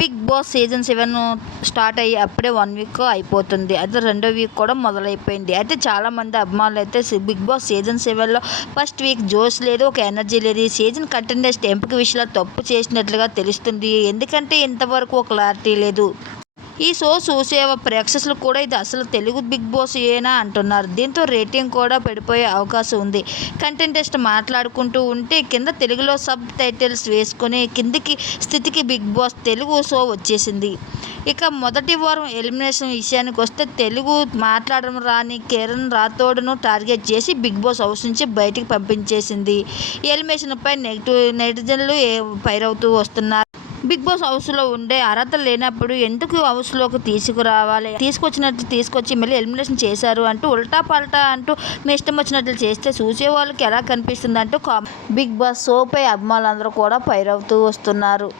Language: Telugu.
Big Boss season seven start అయ్యి అప్పుడే వన్ వీక్ అయిపోతుంది. అయితే రెండో వీక్ కూడా మొదలైపోయింది. అయితే చాలామంది అభిమానులు అయితే బిగ్ బాస్ సీజన్ సెవెన్లో ఫస్ట్ వీక్ జోష్ లేదు ఒక ఎనర్జీ లేదు. ఈ సీజన్ కంటెండెస్ట్ ఎంపిక విషయంలో తప్పు చేసినట్లుగా తెలుస్తుంది. ఎందుకంటే ఇంతవరకు ఒక క్లారిటీ లేదు. ఈ షో చూసే ప్రేక్షకులు కూడా ఇది అసలు తెలుగు బిగ్ బాస్ ఏనా అంటున్నారు. దీంతో రేటింగ్ కూడా పడిపోయే అవకాశం ఉంది. కంటెంటెస్ట్ మాట్లాడుకుంటూ ఉంటే కింద తెలుగులో సబ్ టైటిల్స్ వేసుకొని కిందికి స్థితికి బిగ్ బాస్ తెలుగు షో వచ్చేసింది. ఇక మొదటి వారం ఎలిమినేషన్ విషయానికి వస్తే తెలుగు మాట్లాడడం రాని కిరణ్ రాథోడ్ను టార్గెట్ చేసి బిగ్ బాస్ హౌస్ నుంచి బయటికి పంపించేసింది. ఎలిమినేషన్పై నెగిటివ్ నెటిజన్లు ఫైర్ పైరవుతూ వస్తున్నారు. బిగ్ బాస్ హౌస్లో ఉండే అర్హత లేనప్పుడు ఎందుకు హౌస్లోకి తీసుకురావాలి? తీసుకొచ్చినట్టు తీసుకొచ్చి మళ్ళీ ఎలిమినేషన్ చేశారు అంటూ ఉల్టా పల్టా అంటూ మీ ఇష్టం వచ్చినట్లు చేస్తే చూసే వాళ్ళకి ఎలా కనిపిస్తుంది అంటూ బిగ్ బాస్ షోపై అభిమానులందరూ కూడా పైరవుతూ వస్తున్నారు.